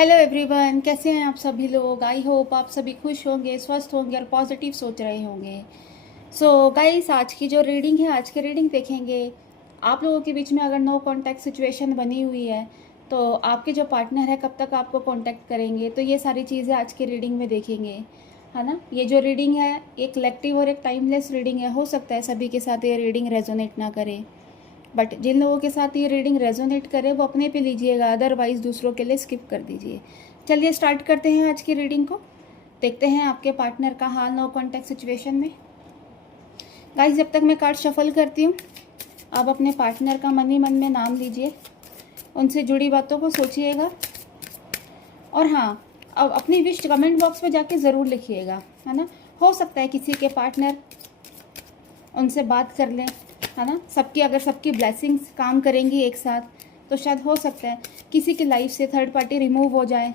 Hello everyone, कैसे हैं आप सभी लोग। आई होप आप सभी खुश होंगे, स्वस्थ होंगे और पॉजिटिव सोच रहे होंगे। सो गाइस, आज की जो रीडिंग है, आज की रीडिंग देखेंगे। आप लोगों के बीच में अगर नो कांटेक्ट सिचुएशन बनी हुई है तो आपके जो पार्टनर है कब तक आपको कांटेक्ट करेंगे, तो ये सारी चीज़ें आज की रीडिंग में देखेंगे, है ना। ये जो रीडिंग है एक कलेक्टिव और एक टाइमलेस रीडिंग है। हो सकता है सभी के साथ ये रीडिंग रेजोनेट ना करे, बट जिन लोगों के साथ ये रीडिंग रेजोनेट करे वो अपने पे लीजिएगा, अदरवाइज़ दूसरों के लिए स्किप कर दीजिए। चलिए स्टार्ट करते हैं आज की रीडिंग को। देखते हैं आपके पार्टनर का हाल नो कॉन्टैक्ट सिचुएशन में। गाइस, जब तक मैं कार्ड शफल करती हूँ, आप अपने पार्टनर का मन ही मन में नाम लीजिए, उनसे जुड़ी बातों को सोचिएगा। और हाँ, अब अपनी विश कमेंट बॉक्स में जाके ज़रूर लिखिएगा, है ना। हो सकता है किसी के पार्टनर उनसे बात कर लें, है ना। अगर सबकी ब्लेसिंग्स काम करेंगी एक साथ तो शायद हो सकता है किसी की लाइफ से थर्ड पार्टी रिमूव हो जाए,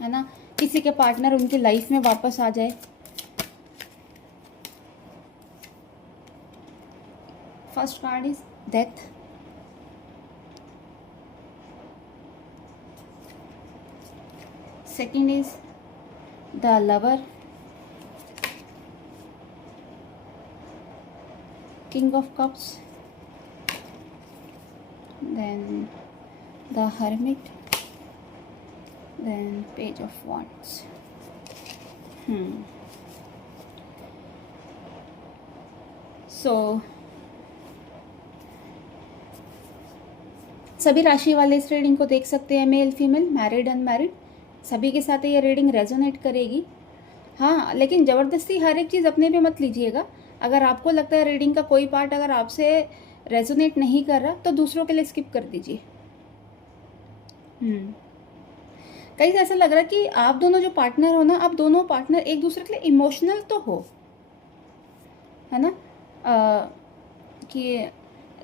है ना। किसी के पार्टनर उनकी लाइफ में वापस आ जाए। First card is death, second is the lover, King of Cups, then the Hermit, then Page of Wands. So सभी राशि वाले इस रीडिंग को देख सकते हैं, मेल फीमेल, मैरिड अनमैरिड, सभी के साथ ये रीडिंग रेजोनेट करेगी। हाँ, लेकिन ज़बरदस्ती हर एक चीज़ अपने पे मत लीजिएगा। अगर आपको लगता है रीडिंग का कोई पार्ट अगर आपसे रेजोनेट नहीं कर रहा तो दूसरों के लिए स्किप कर दीजिए। कहीं ऐसा लग रहा है कि आप दोनों जो पार्टनर हो ना, आप दोनों पार्टनर एक दूसरे के लिए इमोशनल तो हो, है ना। कि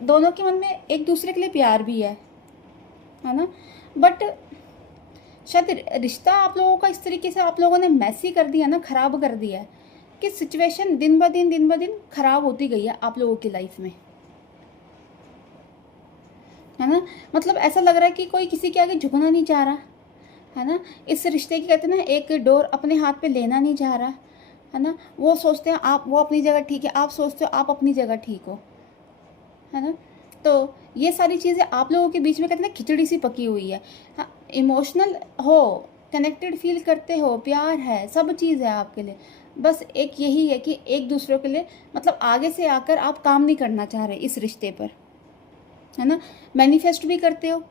दोनों के मन में एक दूसरे के लिए प्यार भी है ना। बट शायद रिश्ता आप लोगों का इस तरीके से आप लोगों ने मैसी कर दिया ना, ख़राब कर दिया है कि सिचुएशन दिन ब दिन ख़राब होती गई है आप लोगों की लाइफ में, है ना। मतलब ऐसा लग रहा है कि कोई किसी के आगे झुकना नहीं चाह रहा, है ना। इस रिश्ते की कहते हैं ना, एक डोर अपने हाथ पे लेना नहीं चाह रहा, है ना। वो सोचते हैं वो अपनी जगह ठीक है, आप सोचते हो आप अपनी जगह ठीक हो, है ना। तो ये सारी चीज़ें आप लोगों के बीच में कहते हैं ना, खिचड़ी सी पकी हुई है। हाँ, इमोशनल हो, कनेक्टेड फील करते हो, प्यार है, सब चीज़ है आपके लिए। बस एक यही है कि एक दूसरे के लिए मतलब आगे से आकर आप काम नहीं करना चाह रहे इस रिश्ते पर, है ना। मैनिफेस्ट भी करते हो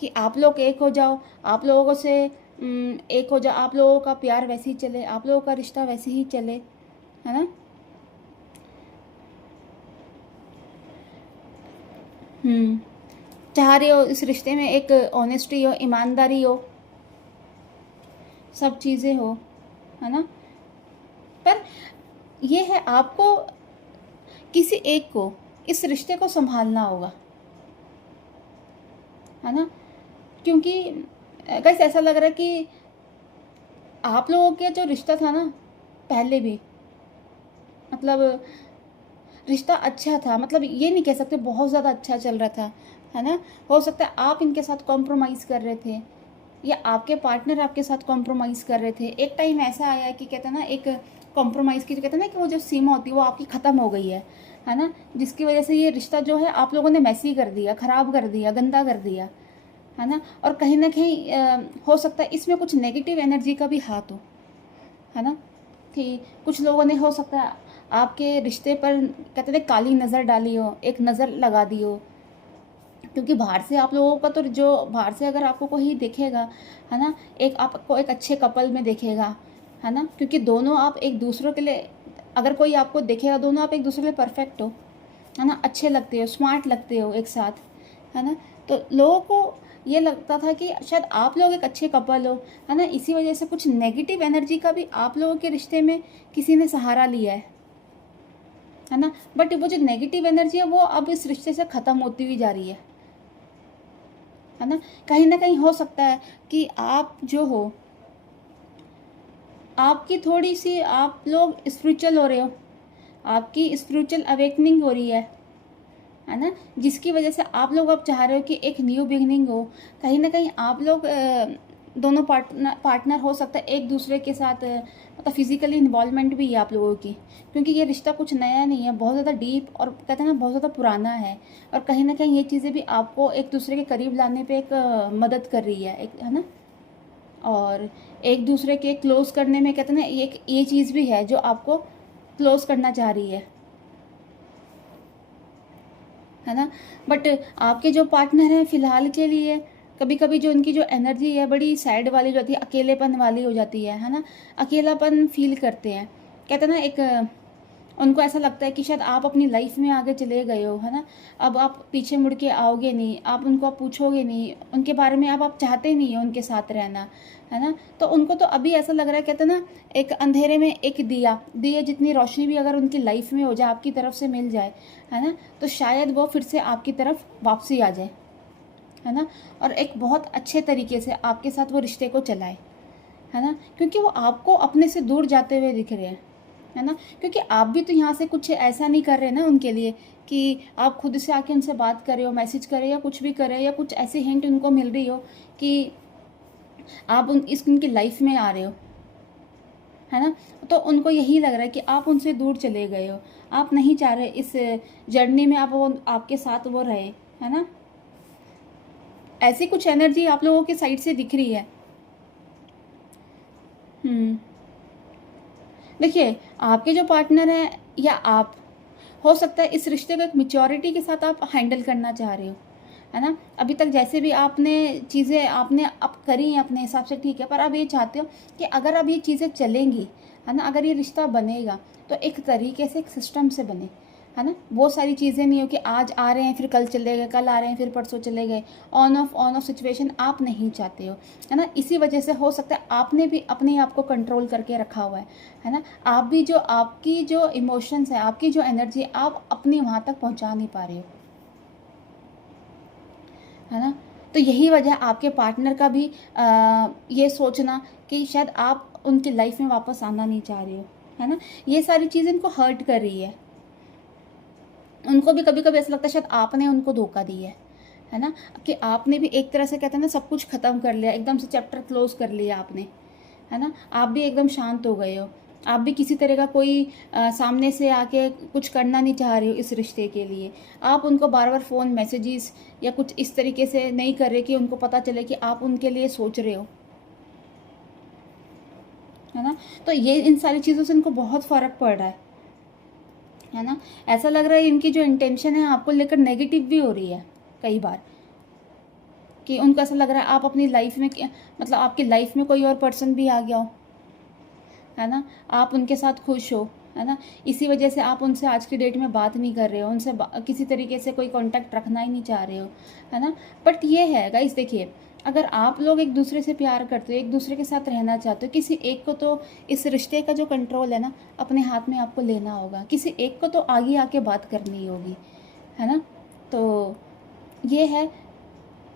कि आप लोग एक हो जाओ, आप लोगों से एक हो जाओ, आप लोगों का प्यार वैसे ही चले, आप लोगों का रिश्ता वैसे ही चले, है ना। चाह रहे हो इस रिश्ते में एक ऑनेस्टी हो, ईमानदारी हो, सब चीज़ें हो, है ना। पर ये है आपको किसी एक को इस रिश्ते को संभालना होगा, है ना। क्योंकि कैसे ऐसा लग रहा है कि आप लोगों के जो रिश्ता था ना पहले भी, मतलब रिश्ता अच्छा था, मतलब ये नहीं कह सकते बहुत ज़्यादा अच्छा चल रहा था, है ना। हो सकता है आप इनके साथ कॉम्प्रोमाइज़ कर रहे थे या आपके पार्टनर आपके साथ कॉम्प्रोमाइज़ कर रहे थे। एक टाइम ऐसा आया कि कहते हैं ना, एक कॉम्प्रोमाइज़ की जो कहते हैं ना कि वो जो सीमा होती है वो आपकी ख़त्म हो गई है ना। जिसकी वजह से ये रिश्ता जो है आप लोगों ने मैसी कर दिया, ख़राब कर दिया, गंदा कर दिया, है ना। और कहीं ना कहीं हो सकता है इसमें कुछ नेगेटिव एनर्जी का भी हाथ हो, है ना। कि कुछ लोगों ने हो सकता है आपके रिश्ते पर कहते थे काली नज़र डाली हो, एक नज़र लगा दी हो। क्योंकि बाहर से आप लोगों का तो जो बाहर से अगर आपको कोई देखेगा, है ना, एक आपको एक अच्छे कपल में देखेगा, है ना। क्योंकि दोनों आप एक दूसरे के लिए, अगर कोई आपको देखेगा, दोनों आप एक दूसरे के लिए परफेक्ट हो, है ना, अच्छे लगते हो, स्मार्ट लगते हो एक साथ, है ना। तो लोगों को ये लगता था कि शायद आप लोग एक अच्छे कपल हो, है ना। इसी वजह से कुछ नेगेटिव एनर्जी का भी आप लोगों के रिश्ते में किसी ने सहारा लिया है ना। बट वो जो नेगेटिव एनर्जी है वो अब इस रिश्ते से ख़त्म होती हुई जा रही है ना। कहीं ना कहीं हो सकता है कि आप जो हो, आपकी थोड़ी सी आप लोग स्पिरिचुअल हो रहे हो, आपकी स्पिरिचुअल अवेकनिंग हो रही है है ना, जिसकी वजह से आप लोग अब चाह रहे हो कि एक न्यू बिगनिंग हो। कहीं ना कहीं आप लोग दोनों पार्टनर हो सकता है एक दूसरे के साथ मतलब फिजिकली इन्वॉल्वमेंट भी है आप लोगों की, क्योंकि ये रिश्ता कुछ नया नहीं है, बहुत ज़्यादा डीप और कहते हैं ना बहुत ज़्यादा पुराना है। और कहीं ना कहीं ये चीज़ें भी आपको एक दूसरे के करीब लाने पे एक मदद कर रही है, एक है ना, और एक दूसरे के क्लोज करने में कहते हैं ना ये चीज़ भी है जो आपको क्लोज करना चाह रही है ना। बट आपके जो पार्टनर हैं फ़िलहाल के लिए कभी कभी जो उनकी जो एनर्जी है बड़ी सैड वाली जो होती है, अकेलेपन वाली हो जाती है ना, अकेलापन फील करते हैं। कहते हैं ना एक उनको ऐसा लगता है कि शायद आप अपनी लाइफ में आगे चले गए हो, है ना, अब आप पीछे मुड़ के आओगे नहीं, आप उनको आप पूछोगे नहीं उनके बारे में, अब आप चाहते नहीं हो उनके साथ रहना, है ना। तो उनको तो अभी ऐसा लग रहा है, कहते हैं ना एक अंधेरे में एक दिया जितनी रोशनी भी अगर उनकी लाइफ में हो जाए, आपकी तरफ से मिल जाए, है ना, तो शायद वो फिर से आपकी तरफ वापसी आ जाए, है ना, और एक बहुत अच्छे तरीके से आपके साथ वो रिश्ते को चलाए, है ना, क्योंकि वो आपको अपने से दूर जाते हुए दिख रहे हैं, है ना, क्योंकि आप भी तो यहाँ से कुछ ऐसा नहीं कर रहे ना उनके लिए कि आप खुद से आके उनसे बात कर रहे हो, मैसेज कर रहे हो या कुछ भी कर रहे हो, या कुछ ऐसी हिंट उनको मिल रही हो कि आप उनकी लाइफ में आ रहे हो, है ना। तो उनको यही लग रहा है कि आप उनसे दूर चले गए हो, आप नहीं चाह रहे इस जर्नी में आप वो आपके साथ वो रहे, है ना। ऐसी कुछ एनर्जी आप लोगों के साइड से दिख रही है। देखिए, आपके जो पार्टनर हैं या आप, हो सकता है इस रिश्ते को एक मैच्योरिटी के साथ आप हैंडल करना चाह रहे हो, है ना। अभी तक जैसे भी आपने चीज़ें आपने अब करी हैं अपने हिसाब से, ठीक है, पर अब ये चाहते हो कि अगर अब ये चीज़ें चलेंगी, है ना, अगर ये रिश्ता बनेगा तो एक तरीके से एक सिस्टम से बने, है ना। वो सारी चीज़ें नहीं हो कि आज आ रहे हैं फिर कल चले गए, कल आ रहे हैं फिर परसों चले गए, ऑन ऑफ सिचुएशन आप नहीं चाहते हो, है ना। इसी वजह से हो सकता है आपने भी अपने आप को कंट्रोल करके रखा हुआ है ना। आप भी जो आपकी जो इमोशंस है, आपकी जो एनर्जी है, आप अपनी वहाँ तक पहुँचा नहीं पा रहे हो, है ना। तो यही वजह आपके पार्टनर का भी ये सोचना कि शायद आप उनकी लाइफ में वापस आना नहीं चाह रहे हो, है ना। ये सारी चीज़ें इनको हर्ट कर रही है। उनको भी कभी कभी ऐसा लगता है शायद आपने उनको धोखा दिया है ना, कि आपने भी एक तरह से कहते हैं ना सब कुछ ख़त्म कर लिया, एकदम से चैप्टर क्लोज कर लिया आपने, है ना। आप भी एकदम शांत हो गए हो, आप भी किसी तरह का कोई सामने से आके कुछ करना नहीं चाह रहे हो इस रिश्ते के लिए। आप उनको बार बार फ़ोन मैसेजेस या कुछ इस तरीके से नहीं कर रहे कि उनको पता चले कि आप उनके लिए सोच रहे हो, है ना। तो ये इन सारी चीज़ों से इनको बहुत फ़र्क पड़ रहा है ना। ऐसा लग रहा है इनकी जो इंटेंशन है आपको लेकर नेगेटिव भी हो रही है कई बार, कि उनको ऐसा लग रहा है आप अपनी लाइफ में मतलब आपकी लाइफ में कोई और पर्सन भी आ गया हो, है ना, आप उनके साथ खुश हो, है ना। इसी वजह से आप उनसे आज की डेट में बात नहीं कर रहे हो, उनसे किसी तरीके से कोई कांटेक्ट रखना ही नहीं चाह रहे हो, है ना। बट ये है गाइस, देखिए, अगर आप लोग एक दूसरे से प्यार करते हो, एक दूसरे के साथ रहना चाहते हो, किसी एक को तो इस रिश्ते का जो कंट्रोल है ना अपने हाथ में आपको लेना होगा, किसी एक को तो आगे आके बात करनी होगी, है ना। तो ये है,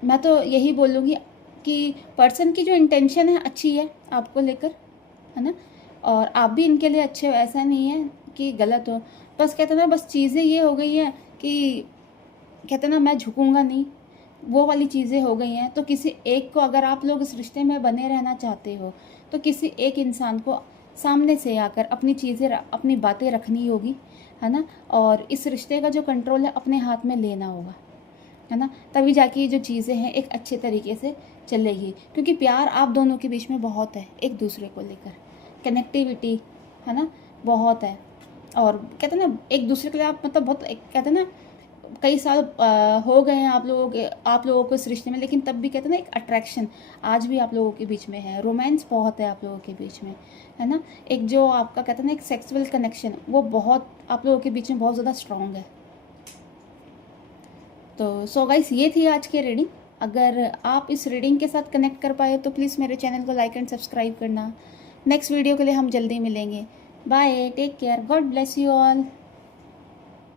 मैं तो यही बोलूँगी कि पर्सन की जो इंटेंशन है अच्छी है आपको लेकर, है ना, और आप भी इनके लिए अच्छे हो, ऐसा नहीं है कि गलत हो। बस कहते ना बस चीज़ें ये हो गई हैं कि कहते ना मैं झुकूंगा नहीं, वो वाली चीज़ें हो गई हैं। तो किसी एक को, अगर आप लोग इस रिश्ते में बने रहना चाहते हो, तो किसी एक इंसान को सामने से आकर अपनी चीज़ें अपनी बातें रखनी होगी, है ना, और इस रिश्ते का जो कंट्रोल है अपने हाथ में लेना होगा, है ना। तभी जाके ये जो चीज़ें हैं एक अच्छे तरीके से चलेगी, क्योंकि प्यार आप दोनों के बीच में बहुत है, एक दूसरे को लेकर कनेक्टिविटी, है ना, बहुत है। और कहते हैं ना एक दूसरे के लिए आप मतलब बहुत कहते हैं ना कई साल हो गए हैं आप लोगों को इस रिश्ते में, लेकिन तब भी कहते हैं ना एक अट्रैक्शन आज भी आप लोगों के बीच में है, रोमांस बहुत है आप लोगों के बीच में, है ना। एक जो आपका कहते हैं ना एक सेक्सुअल कनेक्शन, वो बहुत आप लोगों के बीच में बहुत ज़्यादा स्ट्रॉन्ग है। तो सो गाइस, ये थी आज की रीडिंग। अगर आप इस रीडिंग के साथ कनेक्ट कर पाए तो प्लीज़ मेरे चैनल को लाइक एंड सब्सक्राइब करना। नेक्स्ट वीडियो के लिए हम जल्दी मिलेंगे। Bye, take care, God bless you all.